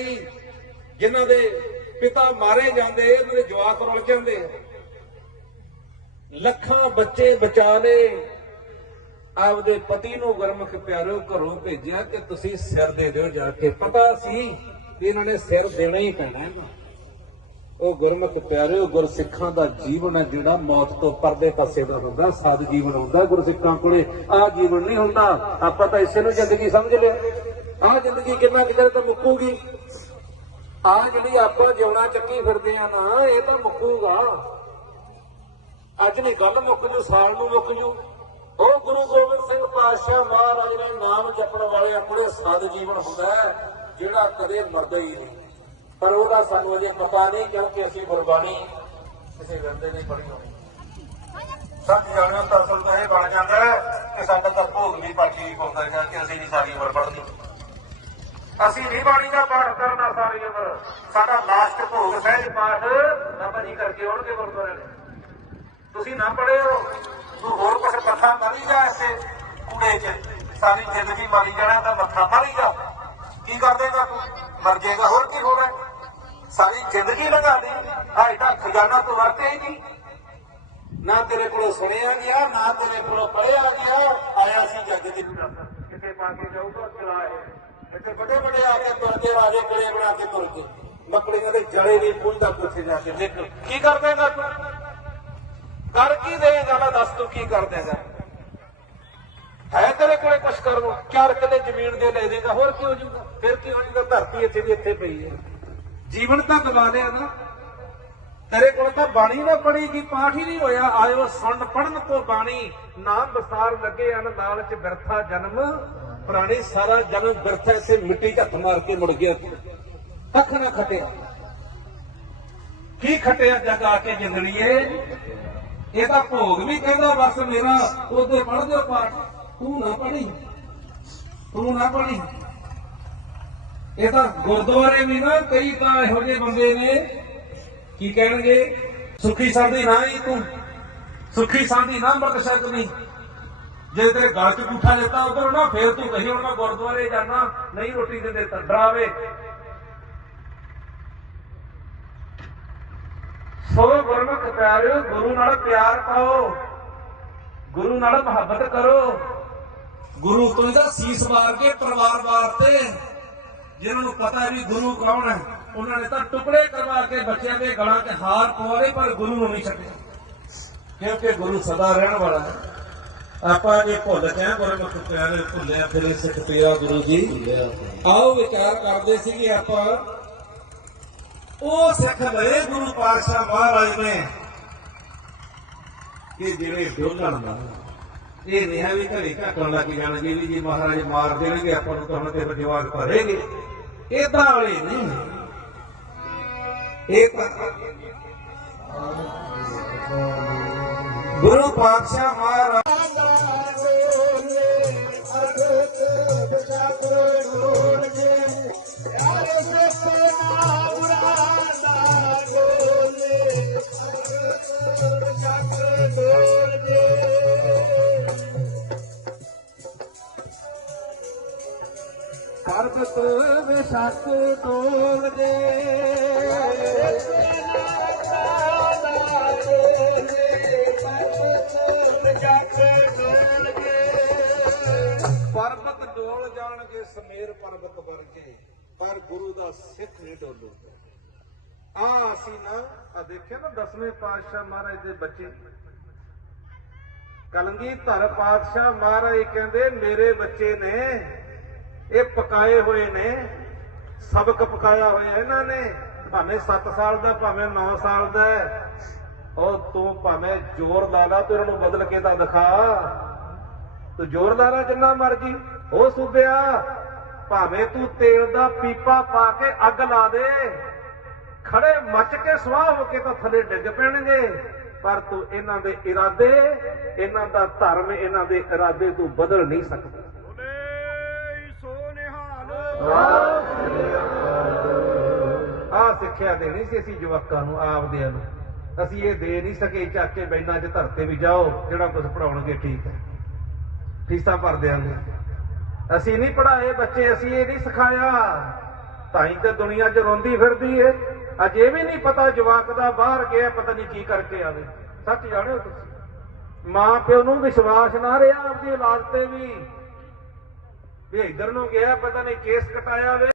ਸੀ, ਜਿਨ੍ਹਾਂ ਦੇ ਪਿਤਾ ਮਾਰੇ ਜਾਂਦੇ, ਉਹਨਾਂ ਦੇ ਜਵਾਕ ਰੁਲ ਜਾਂਦੇ। ਲੱਖਾਂ ਬੱਚੇ ਬਚਾ ਲਏ ਆਪਦੇ ਪਤੀ ਨੂੰ ਗੁਰਮੁਖ ਪਿਆਰਿਓ ਘਰੋਂ ਭੇਜਿਆ ਕਿ ਤੁਸੀਂ ਸਿਰ ਦੇ ਦਿਓ ਜਾ ਕੇ। ਪਤਾ ਸੀ ਕਿ ਇਹਨਾਂ ਨੇ ਸਿਰ ਦੇਣਾ ਹੀ ਪੈਣਾ ਹੈ। ਉਹ ਗੁਰਮੁਖ ਪਿਆਰਿਓ ਗੁਰਸਿੱਖਾਂ ਦਾ ਜੀਵਨ ਹੈ ਜਿਹੜਾ ਮੌਤ ਤੋਂ ਪਰਦੇ ਪਾਸੇ ਦਾ ਹੁੰਦਾ, ਸਾਧ ਜੀਵਨ ਹੁੰਦਾ ਗੁਰਸਿੱਖਾਂ ਕੋਲੇ। ਆਹ ਜੀਵਨ ਨਹੀਂ ਹੁੰਦਾ, ਆਪਾਂ ਤਾਂ ਇਸੇ ਨੂੰ ਜ਼ਿੰਦਗੀ ਸਮਝ ਲਿਆ। ਆਹ ਜ਼ਿੰਦਗੀ ਕਿੰਨਾ ਕਿਤੇ ਤਾਂ ਮੁੱਕੂਗੀ? ਆਹ ਜਿਹੜੀ ਆਪਾਂ ਜਿਉਣਾ ਚੱਕੀ ਫਿਰਦੇ ਆ ਨਾ, ਇਹ ਤਾਂ ਮੁੱਕੂਗਾ। ਅੱਜ ਨਹੀਂ ਗੱਲ ਮੁੱਕ ਜੂ, ਸਾਲ ਨੂੰ ਮੁੱਕ ਜੂ। ਉਹ ਗੁਰੂ ਗੋਬਿੰਦ ਸਿੰਘ ਪਾਤਸ਼ਾਹ ਮਹਾਰਾਜ ਦਾ ਨਾਮ ਜਪਣ ਵਾਲੇ ਆਪਣੇ ਸਾਧ ਜੀਵਨ ਹੁੰਦਾ ਜਿਹੜਾ ਕਦੇ ਮਰਦਾ ਹੀ ਨਹੀਂ। ਪਰ ਉਹਦਾ ਸਾਨੂੰ ਅਜੇ ਪਤਾ ਨਹੀਂ, ਕਿਉਂਕਿ ਅਸੀਂ ਗੁਰਬਾਣੀ ਕਿਸੇ ਗੰਦੇ ਨਹੀਂ ਪੜ੍ਹੀ ਹੋਣੀ। ਸਭ ਜਾਣਿਆ ਤਾਂ ਅਸਲ ਤਾਂ ਇਹ ਬਣ ਜਾਂਦਾ ਹੈ ਕਿ ਸਾਡਾ ਤਾਂ ਭੋਗ ਵੀ ਪਾਠੀ ਨਹੀਂ ਪਾਉਂਦਾ ਕਿ ਅਸੀਂ ਨਹੀਂ ਸਾਰੀ ਉਮਰ ਪੜ੍ਹਨੀ। ਅਸੀਂ ਨਹੀਂ ਬਾਣੀ ਦਾ ਪਾਠ ਕਰਨਾ ਸਾਰੀ ਉਮਰ। ਸਾਡਾ ਲਾਸਟ ਭੋਗ ਸਹਿਜ ਪਾਠ ਬਾਬਾ ਜੀ ਕਰਕੇ ਆਉਣਗੇ ਗੁਰਦੁਆਰੇ ਨੇ ਤੁਸੀਂ ਨਾ ਪੜਿਓ ਤੂੰ ਹੋਰ ਕੁਛ ਮੱਥਾ ਮਾਰੀ ਜਾ ਇੱਥੇ ਕੂੜੇ 'ਚ। ਸਾਰੀ ਜ਼ਿੰਦਗੀ ਮਾਰੀ ਜਾਣਾ ਤਾਂ ਮੱਥਾ ਮਾਰੀ ਜਾ। ਕੀ ਕਰ ਦੇਗਾ ਤੂੰ? ਮਰ ਜਾਏਗਾ, ਹੋਰ ਕੀ ਹੋਣਾ ਸਾਰੀ ਜ਼ਿੰਦਗੀ ਲਗਾ ਦੇ। ਆ ਇਹਦਾ ਖਜ਼ਾਨਾ ਤੋਂ ਵਰਤੇ ਹੀ ਨਹੀਂ। ਨਾ ਤੇਰੇ ਕੋਲੋਂ ਸੁਣਿਆ ਗਿਆ, ਨਾ ਤੇਰੇ ਕੋਲੋਂ ਪੜਿਆ ਗਿਆ। ਆਇਆ ਸੀ ਜੱਜ ਦੀ। ਕਿਤੇ ਪਾ ਕੇ ਜਾਊਗਾ? ਚਲਾਏ ਇੱਥੇ ਵੱਡੇ ਵੱਡੇ ਆ ਕੇ ਤੁਰਦੇ ਰਾਜੇ ਕਿਲੇ ਬਣਾ ਕੇ ਤੁਰਦੇ ਮੱਕੜੀਆਂ ਦੇ ਜੜੇ ਨਹੀਂ ਪੁੱਜਦਾ ਉੱਥੇ ਜਾ ਕੇ, ਦੇਖ ਕੀ ਕਰ ਦੇਗਾ ਤੂੰ? ਕਰ ਕੀ ਦੇਗਾ ਨਾ ਦੱਸ ਤੂੰ ਕੀ ਕਰ ਦੇਗਾ ਹੈ ਤੇਰੇ ਕੋਲੇ ਕੁਛ ਕਰਨ ਨੂੰ ਚਾਰ ਕਿਲੇ ਜ਼ਮੀਨ ਦੇ ਲੈ ਦੇਗਾ, ਹੋਰ ਕੀ ਹੋ ਜਾਊਗਾ? ਫਿਰ ਕੀ ਹੋ ਜਾਊਗਾ? ਧਰਤੀ ਇੱਥੇ ਦੀ ਇੱਥੇ ਪਈ ਹੈ। ਜੀਵਨ ਤਾਂ ਗਵਾ ਲਿਆ ਨਾ। ਤੇਰੇ ਕੋਲ ਤਾਂ ਬਾਣੀ ਨਾ ਪੜੀ ਕੀ ਪਾਠ ਹੀ ਨਹੀਂ ਹੋਇਆ। ਆਇਓ ਸੁਣ ਪੜਨ ਤੋਂ ਬਾਣੀ। ਨਾਮ ਵਿਸਾਰ ਲੱਗੇ ਅਨ ਲਾਲਚ ਬਿਰਥਾ ਜਨਮ। ਪ੍ਰਾਣੀ ਸਾਰਾ ਜਨਮ ਬਿਰਥਾ ਇੱਥੇ ਮਿੱਟੀ 'ਚ ਹੱਥ ਮਾਰ ਕੇ ਮੁੜ ਗਿਆ। ਕੱਖ ਨਾ ਖਟਿਆ। ਕੀ ਖਟਿਆ ਜਗ ਆ ਕੇ ਜਿੰਦੜੀਏ? ਇਹ ਤਾਂ ਭੋਗ ਵੀ ਕਹਿੰਦਾ, ਬਸ ਮੇਰਾ ਉਹਦੇ ਪੜ ਪਾਠ। ਤੂੰ ਨਾ ਪੜੀ ਤੂੰ ਨਾ ਪੜੀ ਇਹ ਤਾਂ ਗੁਰਦੁਆਰੇ ਵੀ ਨਾ ਕਈ ਤਾਂ ਇਹੋ ਜਿਹੇ ਬੰਦੇ ਨੇ, ਕੀ ਕਹਿਣਗੇ? ਸੁਖੀ ਸਾਡੀ ਨਾ ਹੀ ਤੂੰ। ਸੁਖੀ ਸਾਡੀ ਨਾ ਅੰਮ੍ਰਿਤ ਛਕਣੀ ਜੇ ਤੇਰੇ ਗਲ 'ਚ ਗੂਠਾ ਦਿੱਤਾ ਉਧਰ ਨਾ ਫੇਰ ਤੂੰ ਕਹੀ ਹੁਣ ਮੈਂ ਗੁਰਦੁਆਰੇ ਜਾਣਾ ਨਹੀਂ ਰੋਟੀ ਦਿੰਦੇ ਤਾਂ ਡਰਾਵੇ। ਸੋ ਗੁਰਮੁਖ ਪਿਆਰਿਓ, ਗੁਰੂ ਨਾਲ ਪਿਆਰ ਪਾਓ, ਗੁਰੂ ਨਾਲ ਮੁਹੱਬਤ ਕਰੋ। ਗੁਰੂ ਤੋਂ ਇਹਦਾ ਸੀਸ ਮਾਰ ਕੇ ਪਰਿਵਾਰ ਵਾਰਤੇ ਜਿਨ੍ਹਾਂ ਨੂੰ ਪਤਾ ਹੈ ਵੀ ਗੁਰੂ ਕੌਣ ਹੈ, ਉਹਨਾਂ ਨੇ ਤਾਂ ਟੁਕੜੇ ਕਰਵਾ ਕੇ ਬੱਚਿਆਂ ਦੇ ਗਲਾਂ 'ਤੇ ਹਾਰ ਪਵਾਏ ਪਰ ਗੁਰੂ ਨੂੰ ਨਹੀਂ ਛੱਡਿਆ। ਕਿਉਂਕਿ ਗੁਰੂ ਸਦਾ ਰਹਿਣ ਵਾਲਾ ਹੈ। ਆਪਾਂ ਜੇ ਭੁੱਲ ਗਏ ਗੁਰਮੁਖ ਪਿਆਰੇ ਭੁੱਲਿਆ, ਫਿਰ ਸਿੱਖ ਪਿਆ ਗੁਰੂ ਜੀ ਆਓ ਵਿਚਾਰ ਕਰਦੇ ਸੀਗੇ ਆਪਾਂ ਉਹ ਸਿੱਖ ਲਏ ਗੁਰੂ ਪਾਤਸ਼ਾਹ ਮਹਾਰਾਜ ਨੇ ਕਿ ਜਿਹੜੇ ਡੋਲਣ ਦਾ ਇਹ ਨਹੀਂ ਵੀ ਘਰੇ ਝਾਕਣ ਲੱਗ ਜਾਣਗੇ ਵੀ ਜੀ ਮਹਾਰਾਜ ਮਾਰ ਦੇਣਗੇ, ਆਪਾਂ ਨੂੰ ਤਾਂ ਤੇ ਜਵਾਬ ਭਰੇਗੇ। ਇਦਾਂ ਵਾਲੇ ਨਹੀਂ। ਇਹ ਤਾਂ ਗੁਰੂ ਪਾਤਸ਼ਾਹ ਮਹਾਰਾਜ ਪਰਬਤ ਵਿਸ਼ਾਕ ਤੋਲ ਦੇ ਪਰਬਤ ਡੋਲ ਸਮੇਰ ਪਰਬਤ ਵਰਗੇ, ਪਰ ਗੁਰੂ ਦਾ ਸਿੱਖ ਨਹੀਂ ਡੋਲੂਗਾ ਆ ਅਸੀਂ ਨਾ, ਆ ਦੇਖਿਆ ਨਾ ਦਸਵੇਂ ਪਾਤਸ਼ਾਹ ਮਹਾਰਾਜ ਦੇ ਬੱਚੇ? ਕਲੰਗੀਧਰ ਪਾਤਸ਼ਾਹ ਮਹਾਰਾਜ ਕਹਿੰਦੇ, ਮੇਰੇ ਬੱਚੇ ਨੇ, ਇਹ ਪਕਾਏ ਹੋਏ ਨੇ, ਸਬਕ ਪਕਾਇਆ ਹੋਇਆ ਇਹਨਾਂ ਨੇ। ਭਾਵੇਂ 7 ਸਾਲ ਦਾ, ਭਾਵੇਂ 9 ਸਾਲ ਦਾ ਉਹ ਤੂੰ ਭਾਵੇਂ ਜ਼ੋਰ ਲਾ ਲਾ, ਤੇ ਉਹਨਾਂ ਨੂੰ ਬਦਲ ਕੇ ਤਾਂ ਦਿਖਾ। ਤੂੰ ਜ਼ੋਰ ਲਾ ਲਾ ਜਿੰਨਾ ਮਰਜ਼ੀ ਉਹ ਸੂਬਿਆ ਭਾਵੇਂ ਤੂੰ ਤੇਲ ਦਾ ਪੀਪਾ ਪਾ ਕੇ ਅੱਗ ਲਾ ਦੇ। ਖੜੇ ਮੱਚ ਕੇ ਸਵਾਹ ਹੋ ਕੇ ਤਾਂ ਥੱਲੇ ਡਿੱਗ ਪੈਣਗੇ ਪਰ ਤੂੰ ਇਹਨਾਂ ਦੇ ਇਰਾਦੇ ਇਹਨਾਂ ਦਾ ਧਰਮ ਇਹਨਾਂ ਦੇ ਇਰਾਦੇ ਤੂੰ ਬਦਲ ਨਹੀਂ ਸਕਦਾ। ਆ ਸਿੱਖਿਆ ਦੇਣੀ ਸੀ ਅਸੀਂ ਜਵਾਕਾਂ ਨੂੰ ਆਪਦਿਆਂ ਨੂੰ। ਅਸੀਂ ਇਹ ਦੇ ਨਹੀਂ ਸਕੇ ਚੱਕ ਕੇ ਬੈਨਾਂ 'ਚ ਧਰਤੇ ਵੀ ਜਾਓ ਜਿਹੜਾ ਕੁਝ ਪੜਾਉਣਗੇ ਠੀਕ ਹੈ। ਫੀਸਾਂ ਭਰ ਦਿਆਂਗੇ ਅਸੀਂ ਨਹੀਂ ਪੜਾਏ ਬੱਚੇ, ਅਸੀਂ ਇਹ ਨਹੀਂ ਸਿਖਾਇਆ। ਤਾਂ ਹੀ ਤੇ ਦੁਨੀਆ 'ਚ ਰੋਂਦੀ ਫਿਰਦੀ ਏ। ਇਹ ਵੀ ਨਹੀਂ ਪਤਾ ਜਵਾਕ ਦਾ ਬਾਹਰ ਗਿਆ, ਪਤਾ ਨਹੀਂ ਕੀ ਕਰਕੇ ਆਵੇ। ਸੱਚ ਜਾਣਿਓ ਤੁਸੀਂ? ਮਾਂ ਪਿਓ ਨੂੰ ਵਿਸ਼ਵਾਸ ਨਾ ਰਿਹਾ ਆਪਦੀ ਔਲਾਦ ਤੇ ਵੀ। ਵੀ ਇੱਧਰ ਨੂੰ ਗਿਆ, ਪਤਾ ਨਹੀਂ ਕੇਸ ਕਟਾਇਆ ਵੇ।